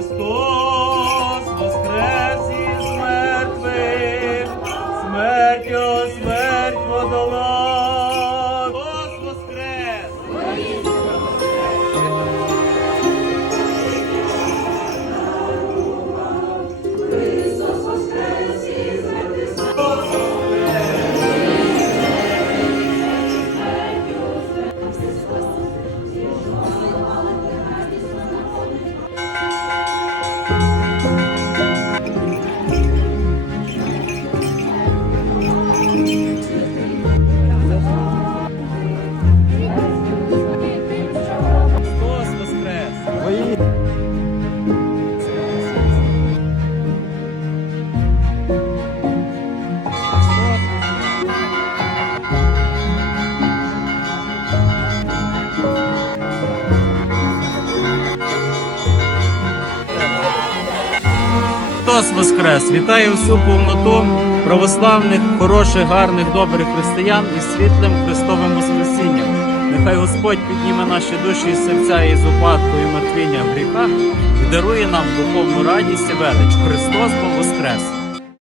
Христос воскрес із мертвих, смерть смерть подолав. Христос Воскрес! Вітаю всю повноту православних, хороших, гарних, добрих християн із світлим Христовим Воскресінням. Нехай Господь підніме наші душі і серця із упадку і мертвіння в гріхах і дарує нам духовну радість і велич. Христос Воскрес!